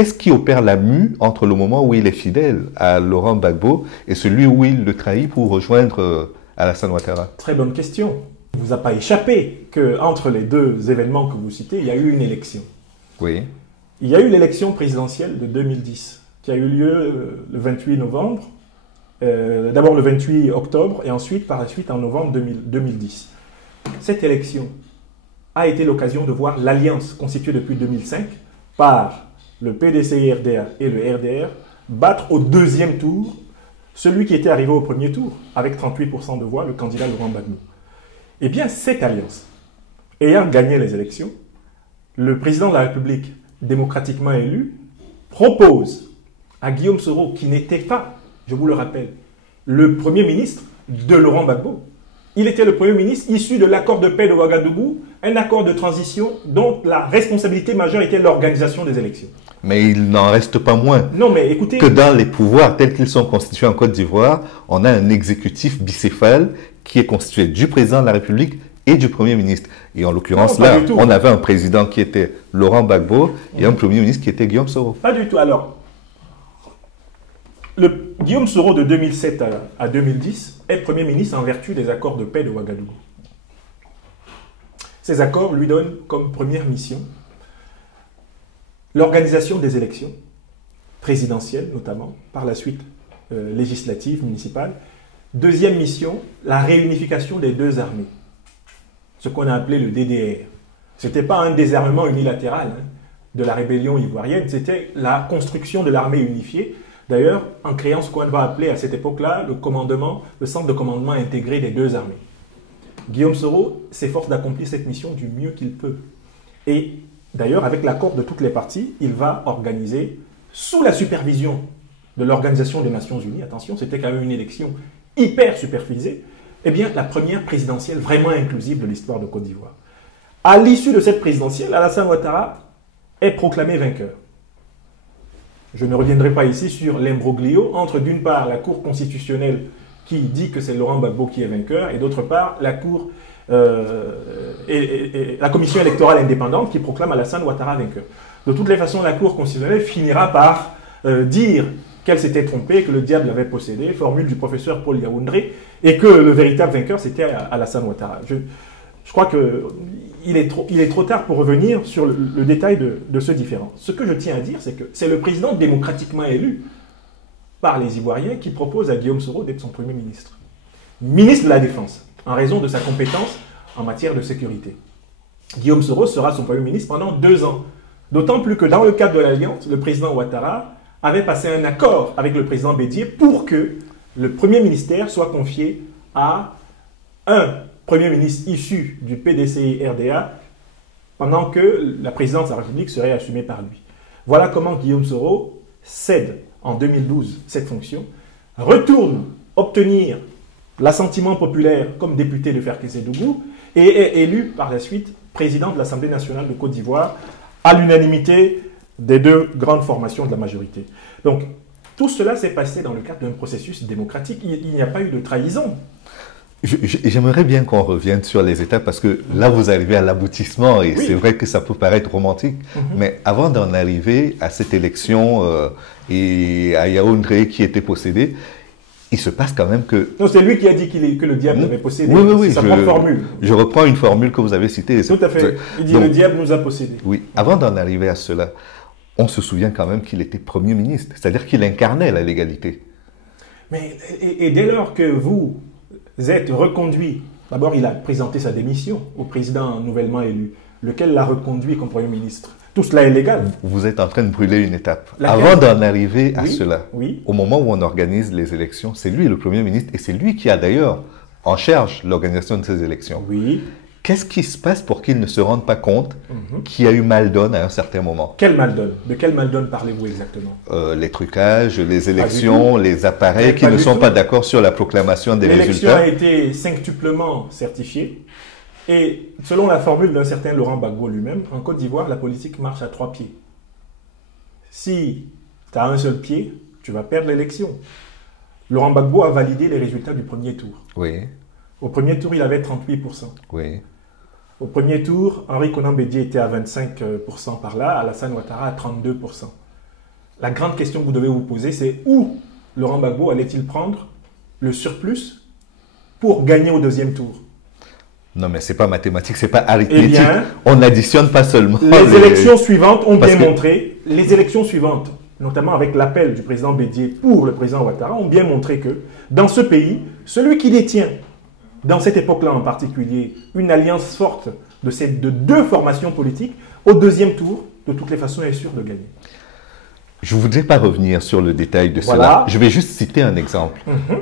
Qu'est-ce qui opère la mue entre le moment où il est fidèle à Laurent Gbagbo et celui où il le trahit pour rejoindre Alassane Ouattara? Très bonne question. Il ne vous a pas échappé qu'entre les deux événements que vous citez, il y a eu une élection. Oui. Il y a eu l'élection présidentielle de 2010, qui a eu lieu le 28 novembre, d'abord le 28 octobre, et ensuite, par la suite, en novembre 2010. Cette élection a été l'occasion de voir l'alliance constituée depuis 2005 par le PDCI-RDA et le RDR battre au deuxième tour celui qui était arrivé au premier tour, avec 38% de voix, le candidat Laurent Gbagbo. Eh bien, cette alliance, ayant gagné les élections, le président de la République, démocratiquement élu, propose à Guillaume Soro, qui n'était pas, je vous le rappelle, le Premier ministre de Laurent Gbagbo. Il était le Premier ministre issu de l'accord de paix de Ouagadougou, un accord de transition dont la responsabilité majeure était l'organisation des élections. Mais il n'en reste pas moins non, mais écoutez, que dans les pouvoirs tels qu'ils sont constitués en Côte d'Ivoire, on a un exécutif bicéphale qui est constitué du président de la République et du Premier ministre. Et en l'occurrence, là, on avait un président qui était Laurent Gbagbo et un Premier ministre qui était Guillaume Soro. Pas du tout. Alors, le Guillaume Soro de 2007 à 2010 est Premier ministre en vertu des accords de paix de Ouagadougou. Ces accords lui donnent comme première mission l'organisation des élections, présidentielles notamment, par la suite législatives, municipales. Deuxième mission, la réunification des deux armées, ce qu'on a appelé le DDR. Ce n'était pas un désarmement unilatéral de la rébellion ivoirienne, c'était la construction de l'armée unifiée, d'ailleurs en créant ce qu'on va appeler à cette époque-là le centre de commandement intégré des deux armées. Guillaume Soro s'efforce d'accomplir cette mission du mieux qu'il peut. Et d'ailleurs, avec l'accord de toutes les parties, il va organiser, sous la supervision de l'Organisation des Nations Unies, attention, c'était quand même une élection hyper supervisée, eh bien, la première présidentielle vraiment inclusive de l'histoire de Côte d'Ivoire. À l'issue de cette présidentielle, Alassane Ouattara est proclamé vainqueur. Je ne reviendrai pas ici sur l'imbroglio entre, d'une part, la Cour constitutionnelle qui dit que c'est Laurent Gbagbo qui est vainqueur, et d'autre part, la Cour et la Commission électorale indépendante qui proclame Alassane Ouattara vainqueur. De toutes les façons, la Cour constitutionnelle finira par dire qu'elle s'était trompée, que le diable l'avait possédé, formule du professeur Paul Yaoundé, et que le véritable vainqueur, c'était Alassane Ouattara. Je crois qu'il est trop tard pour revenir sur le détail de ce différend. Ce que je tiens à dire, c'est que c'est le président démocratiquement élu par les Ivoiriens qui propose à Guillaume Soro d'être son Premier ministre. Ministre de la Défense, en raison de sa compétence en matière de sécurité. Guillaume Soro sera son Premier ministre pendant 2 ans. D'autant plus que dans le cadre de l'Alliance, le président Ouattara avait passé un accord avec le président Bédié pour que le Premier ministère soit confié à un Premier ministre issu du PDCI-RDA pendant que la présidence de la République serait assumée par lui. Voilà comment Guillaume Soro cède en 2012 cette fonction, retourne obtenir l'assentiment populaire comme député de Ferkessé-Dougou et est élu par la suite président de l'Assemblée nationale de Côte d'Ivoire à l'unanimité des 2 grandes formations de la majorité. Donc, tout cela s'est passé dans le cadre d'un processus démocratique. Il n'y a pas eu de trahison. J'aimerais bien qu'on revienne sur les étapes parce que là, vous arrivez à l'aboutissement et oui, c'est vrai que ça peut paraître romantique. Mais avant d'en arriver à cette élection et à Yaoundé qui était possédé, il se passe quand même que... Non, c'est lui qui a dit que le diable l'avait possédé. Oui, c'est sa propre formule. Je reprends une formule que vous avez citée. Tout à fait. Il dit le diable nous a possédés. Oui, avant d'en arriver à cela, on se souvient quand même qu'il était Premier ministre, c'est-à-dire qu'il incarnait la légalité. Mais et dès lors que vous êtes reconduit, d'abord il a présenté sa démission au président nouvellement élu, lequel l'a reconduit comme Premier ministre. Tout cela est légal. Vous êtes en train de brûler une étape. Avant d'en arriver à cela, au moment où on organise les élections, c'est lui le Premier ministre et c'est lui qui a d'ailleurs en charge l'organisation de ces élections. Oui. Qu'est-ce qui se passe pour qu'il ne se rende pas compte qu'il y a eu mal-donne à un certain moment? Quel mal-donne? De quel mal-donne parlez-vous exactement? Les trucages, les élections, les appareils qui ne sont pas d'accord sur la proclamation des résultats. L'élection a été quintuplement certifiée. Et selon la formule d'un certain Laurent Gbagbo lui-même, en Côte d'Ivoire, la politique marche à 3 pieds. Si tu as un seul pied, tu vas perdre l'élection. Laurent Gbagbo a validé les résultats du premier tour. Oui. Au premier tour, il avait 38%. Oui. Au premier tour, Henri Konan Bédié était à 25% par là, Alassane Ouattara à 32%. la grande question que vous devez vous poser, c'est où Laurent Gbagbo allait-il prendre le surplus pour gagner au deuxième tour? Non, mais c'est pas mathématique, c'est pas arithmétique. Eh bien, on n'additionne pas seulement. Les élections suivantes ont bien montré, les élections suivantes, notamment avec l'appel du président Bédié pour le président Ouattara, ont bien montré que dans ce pays, celui qui détient, dans cette époque-là en particulier, une alliance forte de deux formations politiques, au deuxième tour, de toutes les façons, est sûr de gagner. Je ne voudrais pas revenir sur le détail de cela. Je vais juste citer un exemple.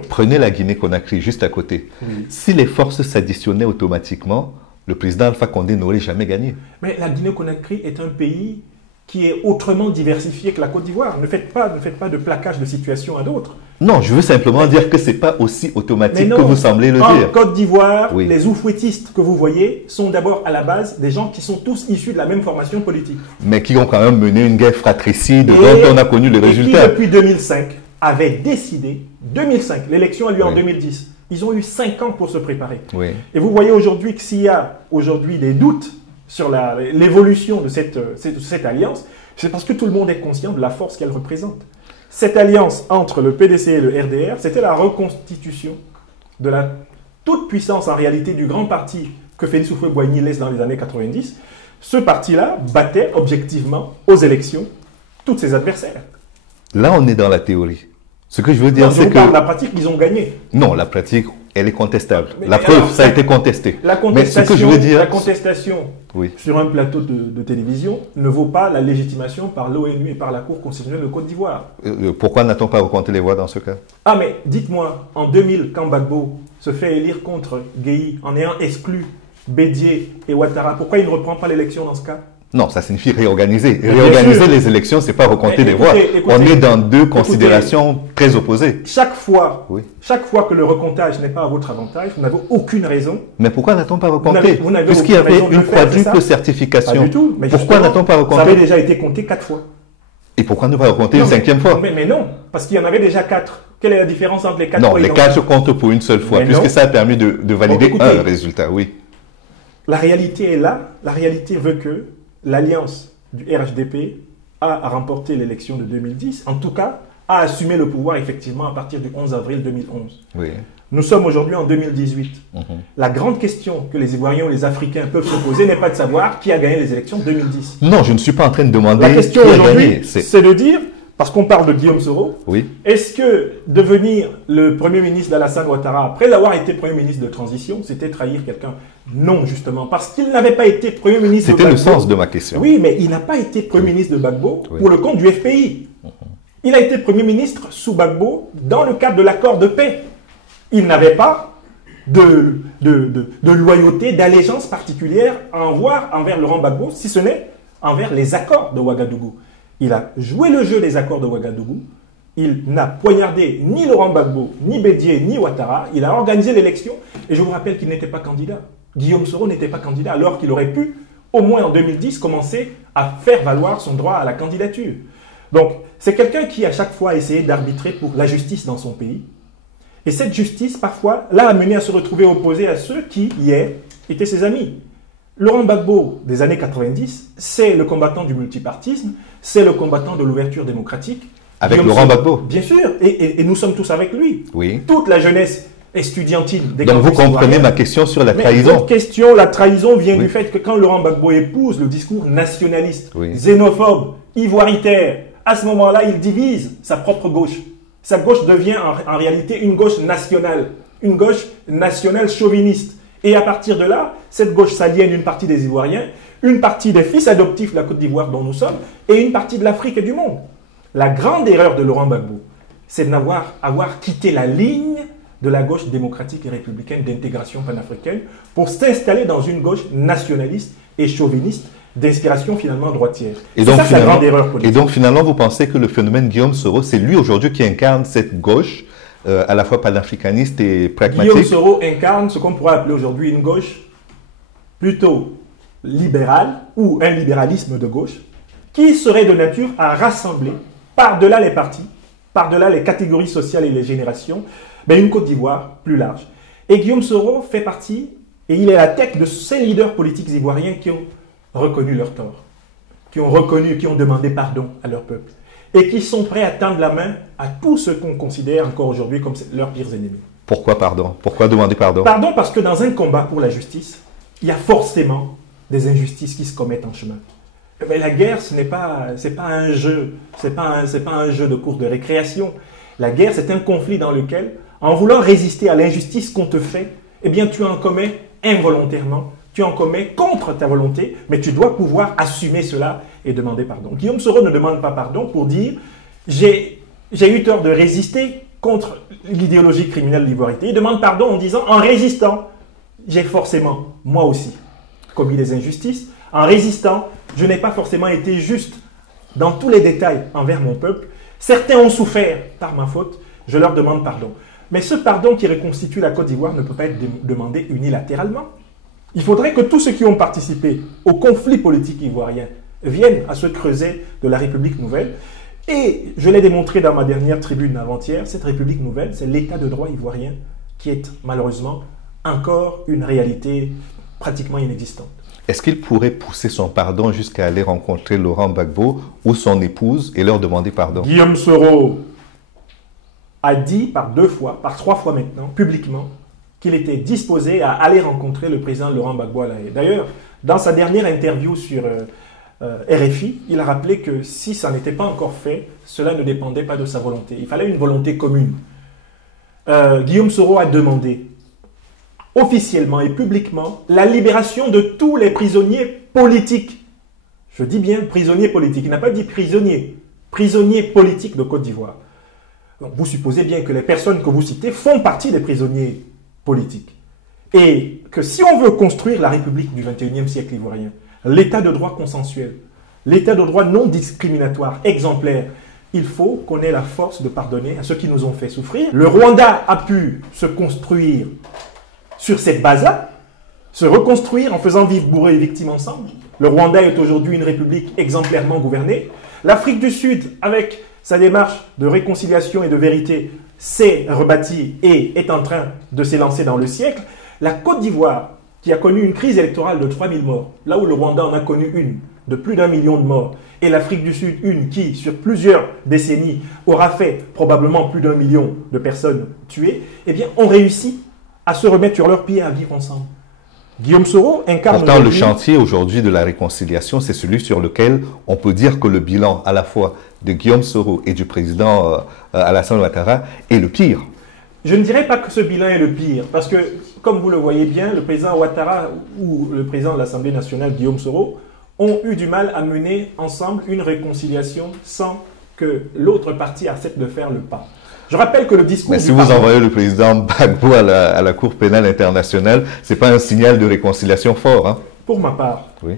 Prenez la Guinée-Conakry, juste à côté. Oui. Si les forces s'additionnaient automatiquement, le président Alpha Condé n'aurait jamais gagné. Mais la Guinée-Conakry est un pays qui est autrement diversifié que la Côte d'Ivoire. Ne faites pas de plaquage de situation à d'autres. Non, je veux simplement dire que ce n'est pas aussi automatique que vous semblez le dire. En Côte d'Ivoire, Oui. les oufouettistes que vous voyez sont d'abord à la base des gens qui sont tous issus de la même formation politique. Mais qui ont quand même mené une guerre fratricide dont on a connu les et résultats. qui, depuis 2005, avaient décidé, 2005, l'élection a lieu en Oui. 2010, ils ont eu 5 ans pour se préparer. Oui. Et vous voyez aujourd'hui que s'il y a aujourd'hui des doutes sur l'évolution de cette alliance, c'est parce que tout le monde est conscient de la force qu'elle représente. Cette alliance entre le PDC et le RDR, c'était la reconstitution de la toute-puissance en réalité du grand parti que Félix Houphouët-Boigny laisse dans les années 90. Ce parti-là battait objectivement aux élections tous ses adversaires. Là, on est dans la théorie. Ce que je veux dire, Quand c'est on que... parle de la pratique, ils ont gagné. Non, la pratique, elle est contestable. Mais La preuve, alors, ça a été contesté. La Mais ce que je contestation, veux dire... la contestation Oui. sur un plateau de télévision ne vaut pas la légitimation par l'ONU et par la Cour constitutionnelle de Côte d'Ivoire. Pourquoi n'a-t-on pas recompté les voix dans ce cas? Ah mais dites-moi, en 2000, quand Gbagbo se fait élire contre Gueye en ayant exclu Bédié et Ouattara, pourquoi il ne reprend pas l'élection dans ce cas? Non, ça signifie réorganiser. Mais Réorganiser les élections, c'est pas recompter les voix. On est dans deux considérations très opposées. Chaque fois Oui. que le recomptage n'est pas à votre avantage, vous n'avez aucune raison. Mais pourquoi n'a-t-on pas Vous n'avez recompté? aucune Puisqu'il y avait raison de une le faire, c'est quadruple ça? certification. Pas du tout. Mais Pourquoi justement, n'a-t-on pas ça recompté? avait déjà été compté 4 fois. Et pourquoi ne pas recompter une Non, 5e fois? Mais non, parce qu'il y en avait déjà 4. Quelle est la différence entre les 4 Non, fois les 4 comptent pour une seule fois, Mais puisque non. ça a permis de valider Bon, écoutez, un résultat, oui. La réalité est là. La réalité veut que l'alliance du RHDP a remporté l'élection de 2010, en tout cas, a assumé le pouvoir effectivement à partir du 11 avril 2011. Oui. Nous sommes aujourd'hui en 2018. Mhm. La grande question que les Ivoiriens ou les Africains peuvent se poser n'est pas de savoir qui a gagné les élections de 2010. Non, je ne suis pas en train de demander La question qui a aujourd'hui, gagné. c'est de dire, parce qu'on parle de Guillaume Soro, Oui. est-ce que devenir le Premier ministre d'Alassane Ouattara, après avoir été Premier ministre de transition, c'était trahir quelqu'un? Non, justement, parce qu'il n'avait pas été Premier ministre de C'était le Gbagbo. sens de ma question. Oui, mais il n'a pas été Premier ministre de Gbagbo Oui. pour le compte du FPI. Il a été Premier ministre sous Gbagbo dans le cadre de l'accord de paix. Il n'avait pas de loyauté, d'allégeance particulière à avoir envers Laurent Gbagbo, si ce n'est envers les accords de Ouagadougou. Il a joué le jeu des accords de Ouagadougou. Il n'a poignardé ni Laurent Gbagbo, ni Bédié, ni Ouattara. Il a organisé l'élection. Et je vous rappelle qu'il n'était pas candidat. Guillaume Soro n'était pas candidat, alors qu'il aurait pu, au moins en 2010, commencer à faire valoir son droit à la candidature. Donc, c'est quelqu'un qui, à chaque fois, a essayé d'arbitrer pour la justice dans son pays. Et cette justice, parfois, l'a amené à se retrouver opposé à ceux qui, hier, étaient ses amis. Laurent Gbagbo, des années 90, c'est le combattant du multipartisme, c'est le combattant de l'ouverture démocratique. Avec Guillaume Laurent Soro, Gbagbo. Bien sûr, et nous sommes tous avec lui. Oui. Toute la jeunesse estudiantine des Donc vous campus comprenez ivoiriens. ma question sur la Mais trahison. votre question, la trahison vient Oui. du fait que quand Laurent Gbagbo épouse le discours nationaliste, Oui. xénophobe, ivoiritaire, à ce moment-là, il divise sa propre gauche. Sa gauche devient en réalité une gauche nationale chauviniste. Et à partir de là, cette gauche s'aliène une partie des Ivoiriens, une partie des fils adoptifs de la Côte d'Ivoire dont nous sommes, et une partie de l'Afrique et du monde. La grande erreur de Laurent Gbagbo, c'est d'avoir quitté la ligne de la gauche démocratique et républicaine d'intégration panafricaine pour s'installer dans une gauche nationaliste et chauviniste d'inspiration finalement droitière. Et C'est donc, ça sa finalement, grande erreur politique. et donc finalement, vous pensez que le phénomène Guillaume Soro, c'est lui aujourd'hui qui incarne cette gauche à la fois panafricaniste et pragmatique? Guillaume Soro incarne ce qu'on pourrait appeler aujourd'hui une gauche plutôt libérale ou un libéralisme de gauche qui serait de nature à rassembler par-delà les partis, par-delà les catégories sociales et les générations, une Côte d'Ivoire plus large. Et Guillaume Soro fait partie, et il est la tête de ces leaders politiques ivoiriens qui ont reconnu leur tort, qui ont demandé pardon à leur peuple. et qui sont prêts à tendre la main à tous ceux qu'on considère encore aujourd'hui comme leurs pires ennemis. Pourquoi pardon? Pourquoi demander pardon? Pardon parce que dans un combat pour la justice, il y a forcément des injustices qui se commettent en chemin. Mais la guerre, c'est pas un jeu, c'est pas un jeu de cours de récréation. La guerre, c'est un conflit dans lequel, en voulant résister à l'injustice qu'on te fait, eh bien, tu en commets involontairement, tu en commets contre ta volonté, mais tu dois pouvoir assumer cela et demander pardon. Guillaume Soro ne demande pas pardon pour dire « j'ai eu tort de résister contre l'idéologie criminelle de l'ivoirité ». Il demande pardon en disant « en résistant, j'ai forcément, moi aussi, commis des injustices. En résistant, je n'ai pas forcément été juste dans tous les détails envers mon peuple. Certains ont souffert par ma faute, je leur demande pardon. » Mais ce pardon qui reconstitue la Côte d'Ivoire ne peut pas être demandé unilatéralement. Il faudrait que tous ceux qui ont participé au conflit politique ivoirien viennent à se creuser de la République nouvelle. Et je l'ai démontré dans ma dernière tribune avant-hier, cette République nouvelle, c'est l'état de droit ivoirien qui est malheureusement encore une réalité pratiquement inexistante. Est-ce qu'il pourrait pousser son pardon jusqu'à aller rencontrer Laurent Gbagbo ou son épouse et leur demander pardon? Guillaume Soro a dit par 2 fois, par 3 fois maintenant, publiquement, qu'il était disposé à aller rencontrer le président Laurent Gbagbo à La Haye. D'ailleurs, dans sa dernière interview sur RFI, il a rappelé que si ça n'était pas encore fait, cela ne dépendait pas de sa volonté. Il fallait une volonté commune. Guillaume Soro a demandé officiellement et publiquement la libération de tous les prisonniers politiques. Je dis bien prisonniers politiques. Il n'a pas dit prisonniers. Prisonniers politiques de Côte d'Ivoire. Vous supposez bien que les personnes que vous citez font partie des prisonniers politiques. Et que si on veut construire la République du XXIe siècle ivoirien, l'état de droit consensuel, l'état de droit non discriminatoire, exemplaire, il faut qu'on ait la force de pardonner à ceux qui nous ont fait souffrir. Le Rwanda a pu se construire sur cette base-là, se reconstruire en faisant vivre bourreaux et victimes ensemble. Le Rwanda est aujourd'hui une république exemplairement gouvernée. L'Afrique du Sud, avec sa démarche de réconciliation et de vérité, s'est rebâtie et est en train de s'élancer dans le siècle. La Côte d'Ivoire, qui a connu une crise électorale de 3000 morts, là où le Rwanda en a connu une de plus d'1 million de morts, et l'Afrique du Sud, une qui, sur plusieurs décennies, aura fait probablement plus d'1 million de personnes tuées, eh bien, ont réussi à se remettre sur leurs pieds et à vivre ensemble. Guillaume Soro incarne... Pourtant, le chantier aujourd'hui de la réconciliation, c'est celui sur lequel on peut dire que le bilan à la fois de Guillaume Soro et du président Alassane Ouattara est le pire. Je ne dirais pas que ce bilan est le pire, parce que, comme vous le voyez bien, le président Ouattara ou le président de l'Assemblée nationale, Guillaume Soro, ont eu du mal à mener ensemble une réconciliation sans que l'autre partie accepte de faire le pas. Je rappelle que le discours... Mais si vous envoyez le président Gbagbo à la Cour pénale internationale, ce n'est pas un signal de réconciliation fort, hein? Pour ma part, oui.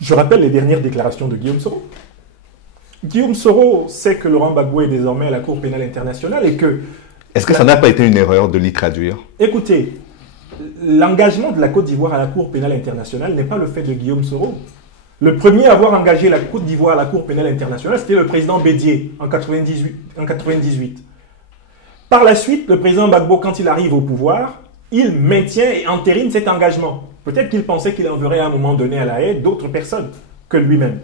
Je rappelle les dernières déclarations de Guillaume Soro. Guillaume Soro sait que Laurent Gbagbo est désormais à la Cour pénale internationale et que... Est-ce que ça n'a pas été une erreur de l'y traduire? Écoutez, l'engagement de la Côte d'Ivoire à la Cour pénale internationale n'est pas le fait de Guillaume Soro. Le premier à avoir engagé la Côte d'Ivoire à la Cour pénale internationale, c'était le président Bédié en 1998. Par la suite, le président Gbagbo, quand il arrive au pouvoir, il maintient et entérine cet engagement. Peut-être qu'il pensait qu'il enverrait à un moment donné à La Haye d'autres personnes que lui-même.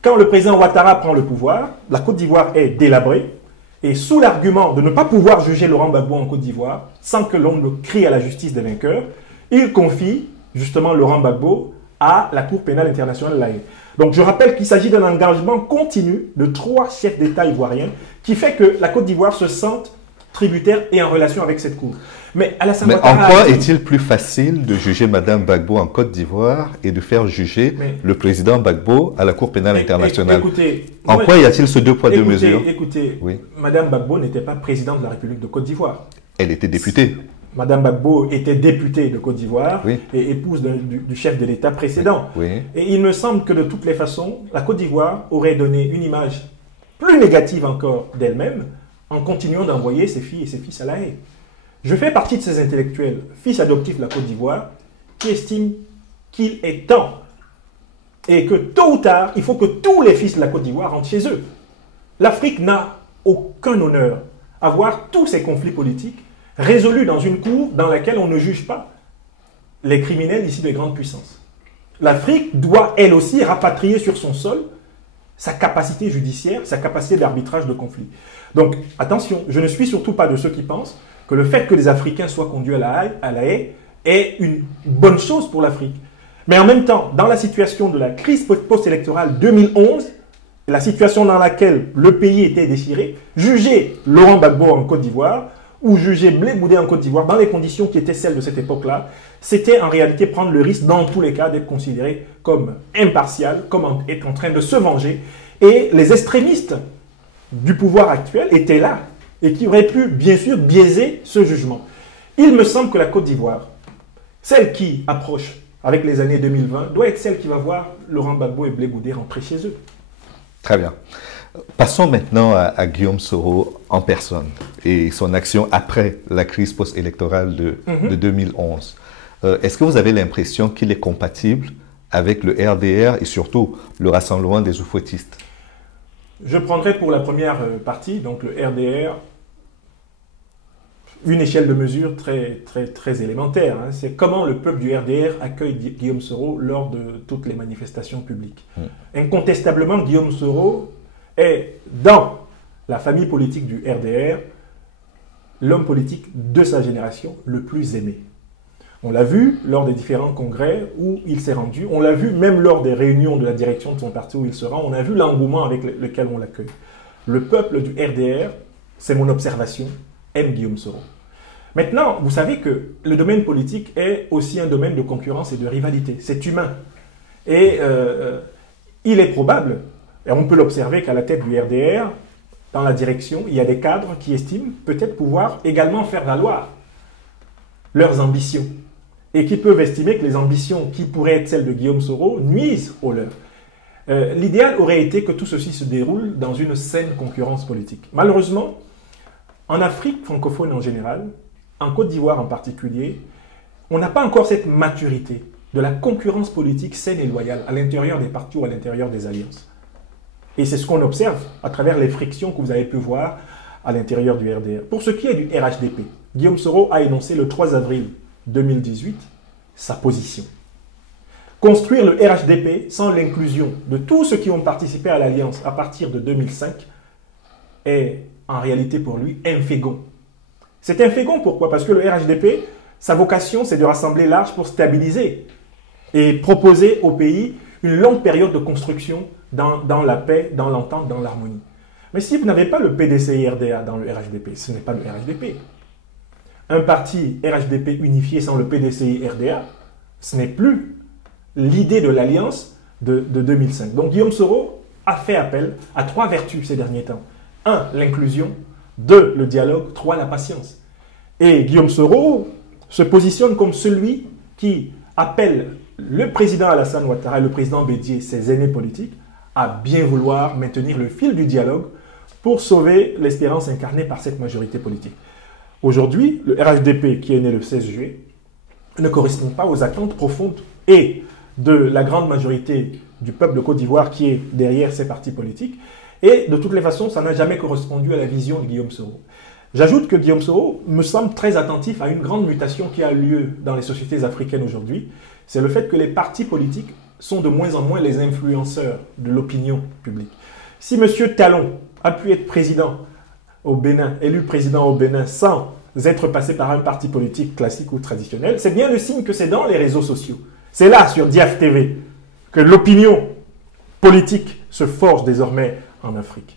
Quand le président Ouattara prend le pouvoir, la Côte d'Ivoire est délabrée, et sous l'argument de ne pas pouvoir juger Laurent Gbagbo en Côte d'Ivoire, sans que l'on ne crie à la justice des vainqueurs, il confie justement Laurent Gbagbo à la Cour pénale internationale de La Haye. Donc je rappelle qu'il s'agit d'un engagement continu de 3 chefs d'État ivoiriens qui fait que la Côte d'Ivoire se sente tributaire et en relation avec cette Cour. Mais en quoi est-il plus facile de juger Mme Gbagbo en Côte d'Ivoire et de faire juger le président Gbagbo à la Cour pénale internationale? Écoutez, en quoi y a-t-il ce 2 poids 2 mesures? Écoutez, oui. Mme Gbagbo n'était pas présidente de la République de Côte d'Ivoire. Elle était députée. Mme Gbagbo était députée de Côte d'Ivoire oui. et épouse du chef de l'État précédent. Oui. Et il me semble que de toutes les façons, la Côte d'Ivoire aurait donné une image plus négative encore d'elle-même en continuant d'envoyer ses filles et ses fils à La Haye. Je fais partie de ces intellectuels, fils adoptifs de la Côte d'Ivoire, qui estiment qu'il est temps et que tôt ou tard, il faut que tous les fils de la Côte d'Ivoire rentrent chez eux. L'Afrique n'a aucun honneur à voir tous ces conflits politiques résolus dans une cour dans laquelle on ne juge pas les criminels issus des grandes puissances. L'Afrique doit, elle aussi, rapatrier sur son sol sa capacité judiciaire, sa capacité d'arbitrage de conflit. Donc, attention, je ne suis surtout pas de ceux qui pensent que le fait que les Africains soient conduits à la haie est une bonne chose pour l'Afrique. Mais en même temps, dans la situation de la crise post-électorale 2011, la situation dans laquelle le pays était déchiré, juger Laurent Gbagbo en Côte d'Ivoire ou juger Blé Goudé en Côte d'Ivoire dans les conditions qui étaient celles de cette époque-là, c'était en réalité prendre le risque dans tous les cas d'être considéré comme impartial, comme être en train de se venger. Et les extrémistes du pouvoir actuel étaient là et qui auraient pu bien sûr biaiser ce jugement. Il me semble que la Côte d'Ivoire, celle qui approche avec les années 2020, doit être celle qui va voir Laurent Gbagbo et Blé Goudé rentrer chez eux. Très bien. Passons maintenant à Guillaume Soro en personne et son action après la crise post-électorale de 2011. Est-ce que vous avez l'impression qu'il est compatible avec le RDR et surtout le Rassemblement des Oufouettistes? Je prendrai pour la première partie, donc le RDR, une échelle de mesure très élémentaire. Hein. C'est comment le peuple du RDR accueille Guillaume Soro lors de toutes les manifestations publiques. Incontestablement, Guillaume Soro est, dans la famille politique du RDR, l'homme politique de sa génération le plus aimé. On l'a vu lors des différents congrès où il s'est rendu. On l'a vu même lors des réunions de la direction de son parti où il se rend. On a vu l'engouement avec lequel on l'accueille. Le peuple du RDR, c'est mon observation, aime Guillaume Soro. Maintenant, vous savez que le domaine politique est aussi un domaine de concurrence et de rivalité. C'est humain. Et il est probable, et on peut l'observer qu'à la tête du RDR, dans la direction, il y a des cadres qui estiment peut-être pouvoir également faire valoir leurs ambitions. Et qui peuvent estimer que les ambitions qui pourraient être celles de Guillaume Soro nuisent aux leurs. L'idéal aurait été que tout ceci se déroule dans une saine concurrence politique. Malheureusement, en Afrique francophone en général, en Côte d'Ivoire en particulier, on n'a pas encore cette maturité de la concurrence politique saine et loyale à l'intérieur des partis ou à l'intérieur des alliances. Et c'est ce qu'on observe à travers les frictions que vous avez pu voir à l'intérieur du RDR. Pour ce qui est du RHDP, Guillaume Soro a énoncé le 3 avril 2018 sa position. Construire le RHDP sans l'inclusion de tous ceux qui ont participé à l'Alliance à partir de 2005 est en réalité pour lui un fégon. C'est un fégon pourquoi? Parce que le RHDP, sa vocation, c'est de rassembler large pour stabiliser et proposer au pays une longue période de construction dans la paix, dans l'entente, dans l'harmonie. Mais si vous n'avez pas le PDCI-RDA dans le RHDP, ce n'est pas le RHDP. Un parti RHDP unifié sans le PDCI-RDA, ce n'est plus l'idée de l'alliance de 2005. Donc Guillaume Soro a fait appel à 3 vertus ces derniers temps. 1, l'inclusion. 2, le dialogue. 3, la patience. Et Guillaume Soro se positionne comme celui qui appelle le président Alassane Ouattara et le président Bédié, ses aînés politiques, à bien vouloir maintenir le fil du dialogue pour sauver l'espérance incarnée par cette majorité politique. Aujourd'hui, le RHDP, qui est né le 16 juillet, ne correspond pas aux attentes profondes et de la grande majorité du peuple de Côte d'Ivoire qui est derrière ces partis politiques. Et de toutes les façons, ça n'a jamais correspondu à la vision de Guillaume Soro. J'ajoute que Guillaume Soro me semble très attentif à une grande mutation qui a lieu dans les sociétés africaines aujourd'hui. C'est le fait que les partis politiques sont de moins en moins les influenceurs de l'opinion publique. Si M. Talon a pu être président au Bénin, élu président au Bénin sans être passé par un parti politique classique ou traditionnel, c'est bien le signe que c'est dans les réseaux sociaux. C'est là, sur Diaf TV, que l'opinion politique se forge désormais en Afrique.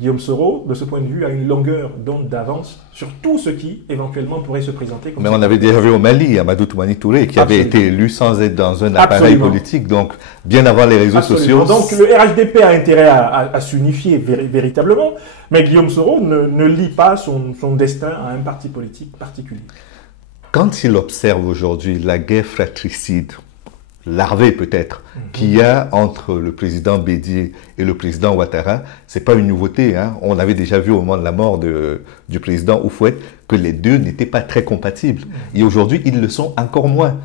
Guillaume Soro, de ce point de vue, a une longueur d'onde d'avance sur tout ce qui, éventuellement, pourrait se présenter comme... Mais on avait déjà vu au Mali, Amadou Toumani Touré, qui avait été élu sans être dans un appareil politique, donc bien avant les réseaux sociaux. Donc le RHDP a intérêt à s'unifier véritablement, mais Guillaume Soro ne lie pas son destin à un parti politique particulier. Quand il observe aujourd'hui la guerre fratricide, larvée peut-être, qu'il y a entre le président Bédié et le président Ouattara, c'est pas une nouveauté. Hein. On avait déjà vu au moment de la mort du président Houphouët que les deux n'étaient pas très compatibles. Et aujourd'hui, ils le sont encore moins.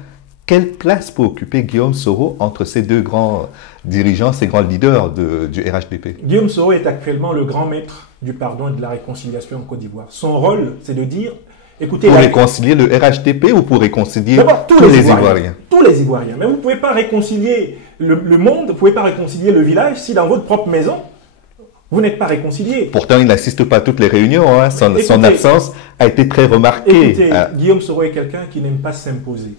Quelle place peut occuper Guillaume Soro entre ces deux grands dirigeants, ces grands leaders du RHDP? Guillaume Soro est actuellement le grand maître du pardon et de la réconciliation en Côte d'Ivoire. Son rôle, c'est de dire... Écoutez, pour réconcilier le RHDP ou pour réconcilier tous les Ivoiriens? Tous les Ivoiriens. Mais vous ne pouvez pas réconcilier le monde, vous ne pouvez pas réconcilier le village si dans votre propre maison, vous n'êtes pas réconciliés. Pourtant, il n'assiste pas à toutes les réunions. Hein. Son absence a été très remarquée. Écoutez, Guillaume Soro est quelqu'un qui n'aime pas s'imposer.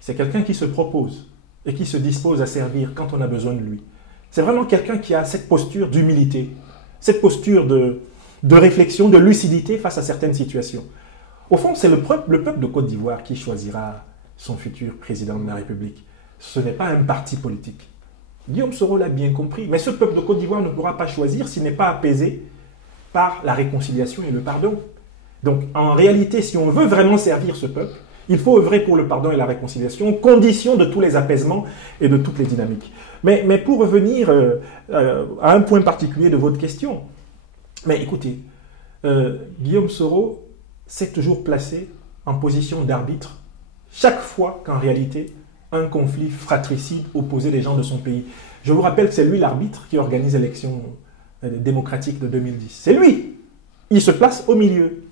C'est quelqu'un qui se propose et qui se dispose à servir quand on a besoin de lui. C'est vraiment quelqu'un qui a cette posture d'humilité, cette posture de réflexion, de lucidité face à certaines situations. Au fond, c'est le peuple de Côte d'Ivoire qui choisira son futur président de la République. Ce n'est pas un parti politique. Guillaume Soro l'a bien compris. Mais ce peuple de Côte d'Ivoire ne pourra pas choisir s'il n'est pas apaisé par la réconciliation et le pardon. Donc, en réalité, si on veut vraiment servir ce peuple, il faut œuvrer pour le pardon et la réconciliation, condition de tous les apaisements et de toutes les dynamiques. Mais pour revenir à un point particulier de votre question, mais écoutez, Guillaume Soro s'est toujours placé en position d'arbitre chaque fois qu'en réalité, un conflit fratricide opposait les gens de son pays. Je vous rappelle que c'est lui l'arbitre qui organise l'élection démocratique de 2010. C'est lui. Il se place au milieu.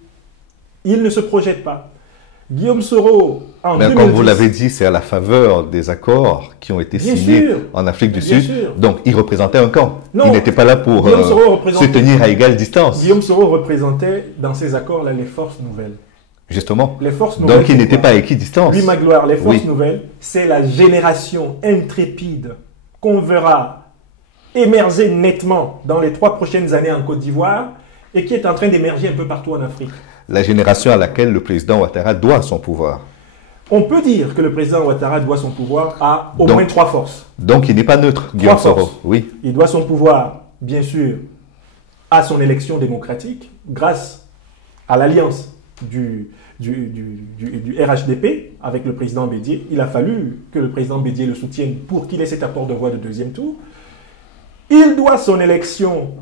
Il ne se projette pas. Guillaume Soro, en 2010... Comme vous l'avez dit, c'est à la faveur des accords qui ont été signés en Afrique du Sud. Donc, il représentait un camp. Non, il n'était pas là pour se tenir à égale distance. Guillaume Soro représentait, dans ces accords-là, les forces nouvelles. Justement. Les forces nouvelles. Donc, il n'était pas à équidistance. Lui, Magloire, les forces nouvelles, c'est la génération intrépide qu'on verra émerger nettement dans les 3 prochaines années en Côte d'Ivoire et qui est en train d'émerger un peu partout en Afrique. La génération à laquelle le président Ouattara doit son pouvoir. On peut dire que le président Ouattara doit son pouvoir à au moins 3 forces. Donc, il n'est pas neutre, Guillaume Soro. Oui. Il doit son pouvoir, bien sûr, à son élection démocratique, grâce à l'alliance du RHDP avec le président Bédié. Il a fallu que le président Bédié le soutienne pour qu'il ait cet apport de voix de 2e tour. Il doit son élection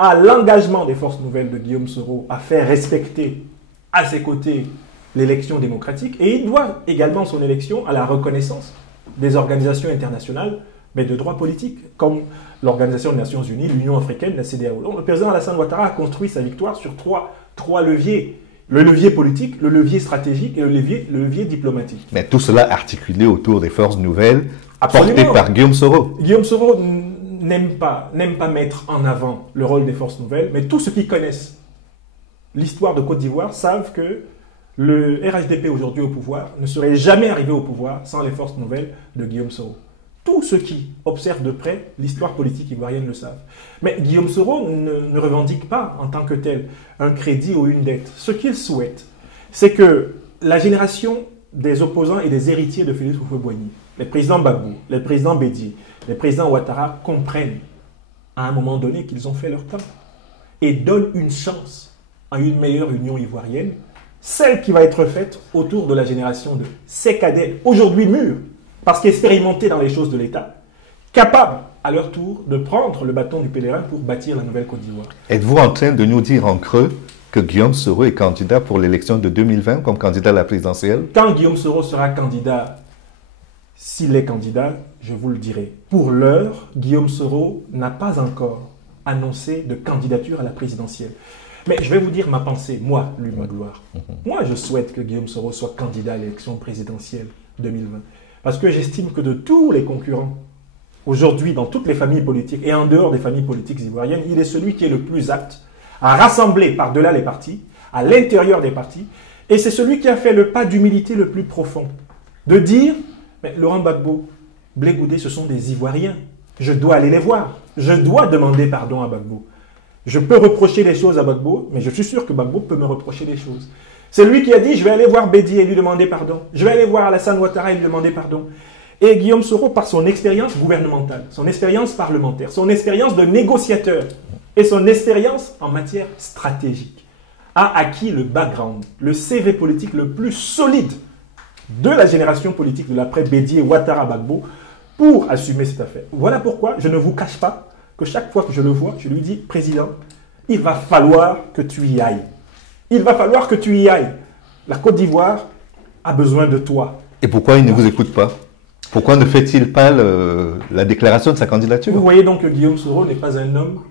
à l'engagement des forces nouvelles de Guillaume Soro à faire respecter à ses côtés l'élection démocratique. Et il doit également son élection à la reconnaissance des organisations internationales, mais de droits politiques, comme l'Organisation des Nations Unies, l'Union africaine, la CEDEAO. Donc, le président Alassane Ouattara a construit sa victoire sur trois leviers. Le levier politique, le levier stratégique et le levier diplomatique. Mais tout cela articulé autour des forces nouvelles portées par Guillaume Soro. Guillaume Soro n'aime pas mettre en avant le rôle des forces nouvelles, mais tous ceux qui connaissent l'histoire de Côte d'Ivoire savent que le RHDP aujourd'hui au pouvoir ne serait jamais arrivé au pouvoir sans les forces nouvelles de Guillaume Soro. Tous ceux qui observent de près l'histoire politique ivoirienne le savent. Mais Guillaume Soro ne revendique pas en tant que tel un crédit ou une dette. Ce qu'il souhaite, c'est que la génération des opposants et des héritiers de Félix Houphouët-Boigny, les présidents Gbagbo, les présidents Bédié, les présidents Ouattara comprennent à un moment donné qu'ils ont fait leur temps et donnent une chance à une meilleure union ivoirienne, celle qui va être faite autour de la génération de ces cadets, aujourd'hui mûrs, parce qu'expérimentés dans les choses de l'État, capables à leur tour de prendre le bâton du pèlerin pour bâtir la nouvelle Côte d'Ivoire. Êtes-vous en train de nous dire en creux que Guillaume Soro est candidat pour l'élection de 2020 comme candidat à la présidentielle? Quand Guillaume Soro sera candidat, s'il est candidat, je vous le dirai. Pour l'heure, Guillaume Soro n'a pas encore annoncé de candidature à la présidentielle. Mais je vais vous dire ma pensée, moi, lui, Magloire. Moi, je souhaite que Guillaume Soro soit candidat à l'élection présidentielle 2020. Parce que j'estime que de tous les concurrents, aujourd'hui, dans toutes les familles politiques et en dehors des familles politiques ivoiriennes, il est celui qui est le plus apte à rassembler par-delà les partis, à l'intérieur des partis, et c'est celui qui a fait le pas d'humilité le plus profond. De dire, mais Laurent Gbagbo, Blé Goudé, ce sont des Ivoiriens. Je dois aller les voir. Je dois demander pardon à Gbagbo. Je peux reprocher des choses à Gbagbo, mais je suis sûr que Gbagbo peut me reprocher des choses. C'est lui qui a dit, je vais aller voir Bédié et lui demander pardon. Je vais aller voir Alassane Ouattara et lui demander pardon. Et Guillaume Soro, par son expérience gouvernementale, son expérience parlementaire, son expérience de négociateur et son expérience en matière stratégique, a acquis le background, le CV politique le plus solide de la génération politique de l'après Bédié, Ouattara, Gbagbo pour assumer cette affaire. Voilà pourquoi je ne vous cache pas que chaque fois que je le vois, je lui dis, Président, il va falloir que tu y ailles. Il va falloir que tu y ailles. La Côte d'Ivoire a besoin de toi. Et pourquoi il ne vous écoute pas? Pourquoi ne fait-il pas la déclaration de sa candidature? Vous voyez donc que Guillaume Soro n'est pas un homme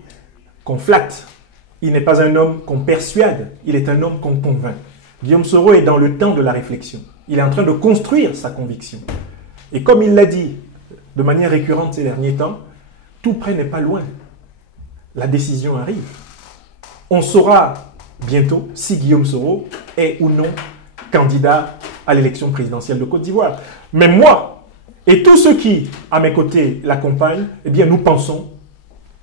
qu'on flatte. Il n'est pas un homme qu'on persuade. Il est un homme qu'on convainc. Guillaume Soro est dans le temps de la réflexion. Il est en train de construire sa conviction. Et comme il l'a dit de manière récurrente ces derniers temps, tout près n'est pas loin. La décision arrive. On saura bientôt si Guillaume Soro est ou non candidat à l'élection présidentielle de Côte d'Ivoire. Mais moi et tous ceux qui, à mes côtés, l'accompagnent, eh bien, nous pensons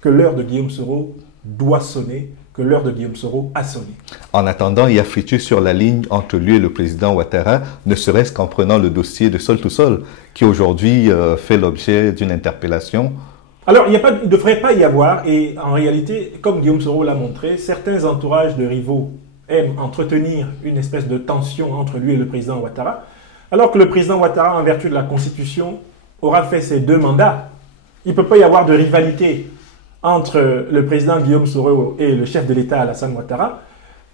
que l'heure de Guillaume Soro doit sonner, que l'heure de Guillaume Soro a sonné. En attendant, il y a friture sur la ligne entre lui et le président Ouattara, ne serait-ce qu'en prenant le dossier de Sol to Sol, qui aujourd'hui fait l'objet d'une interpellation. Alors, il ne devrait pas y avoir, et en réalité, comme Guillaume Soro l'a montré, certains entourages de rivaux aiment entretenir une espèce de tension entre lui et le président Ouattara, alors que le président Ouattara, en vertu de la Constitution, aura fait ses 2 mandats. Il ne peut pas y avoir de rivalité entre le président Guillaume Soro et le chef de l'État Alassane Ouattara,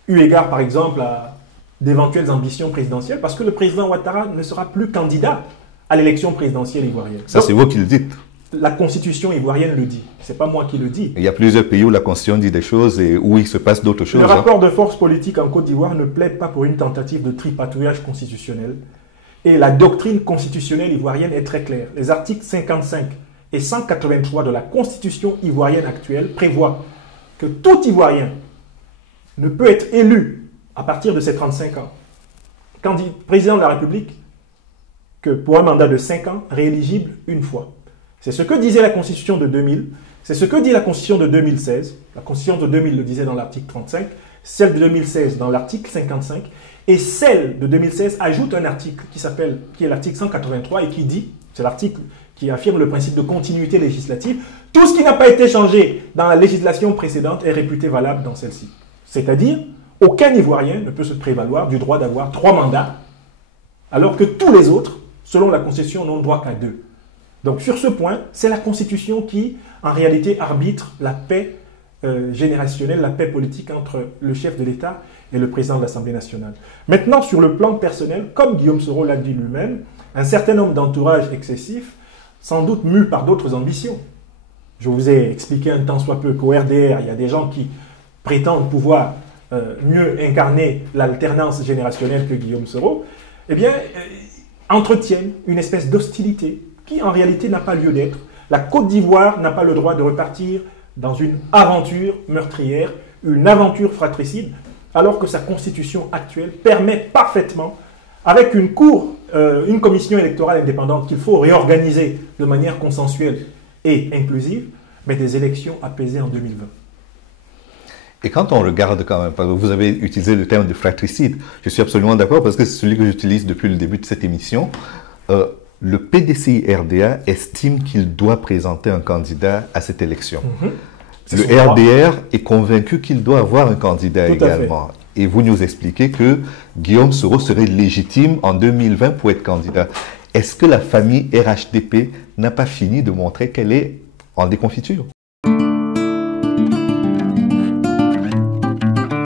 eu égard par exemple à d'éventuelles ambitions présidentielles, parce que le président Ouattara ne sera plus candidat à l'élection présidentielle ivoirienne. Ça, c'est vous qui le dites. La Constitution ivoirienne le dit, ce n'est pas moi qui le dis. Il y a plusieurs pays où la Constitution dit des choses et où il se passe d'autres choses. Le rapport de force politique en Côte d'Ivoire ne plaide pas pour une tentative de tripatouillage constitutionnel. Et la doctrine constitutionnelle ivoirienne est très claire. Les articles 55 et 183 de la Constitution ivoirienne actuelle prévoient que tout Ivoirien ne peut être élu à partir de ses 35 ans, président de la République, que pour un mandat de 5 ans, rééligible une fois. C'est ce que disait la Constitution de 2000, c'est ce que dit la Constitution de 2016. La Constitution de 2000 le disait dans l'article 35, celle de 2016 dans l'article 55, et celle de 2016 ajoute un article qui est l'article 183 et qui dit, c'est l'article qui affirme le principe de continuité législative, tout ce qui n'a pas été changé dans la législation précédente est réputé valable dans celle-ci. C'est-à-dire, aucun Ivoirien ne peut se prévaloir du droit d'avoir 3 mandats, alors que tous les autres, selon la Constitution, n'ont droit qu'à 2. Donc sur ce point, c'est la Constitution qui, en réalité, arbitre la paix générationnelle, la paix politique entre le chef de l'État et le président de l'Assemblée nationale. Maintenant, sur le plan personnel, comme Guillaume Soro l'a dit lui-même, un certain nombre d'entourages excessifs, sans doute mus par d'autres ambitions. Je vous ai expliqué un tant soit peu qu'au RDR, il y a des gens qui prétendent pouvoir mieux incarner l'alternance générationnelle que Guillaume Soro, eh bien, entretiennent une espèce d'hostilité qui, en réalité, n'a pas lieu d'être. La Côte d'Ivoire n'a pas le droit de repartir dans une aventure meurtrière, une aventure fratricide, alors que sa constitution actuelle permet parfaitement, avec une commission électorale indépendante qu'il faut réorganiser de manière consensuelle et inclusive, mais des élections apaisées en 2020. Et quand on regarde quand même, parce que vous avez utilisé le terme de fratricide, je suis absolument d'accord parce que c'est celui que j'utilise depuis le début de cette émission. Le PDCI-RDA estime qu'il doit présenter un candidat à cette élection. Le RDR est convaincu qu'il doit avoir un candidat également. Et vous nous expliquez que Guillaume Soro serait légitime en 2020 pour être candidat. Est-ce que la famille RHDP n'a pas fini de montrer qu'elle est en déconfiture?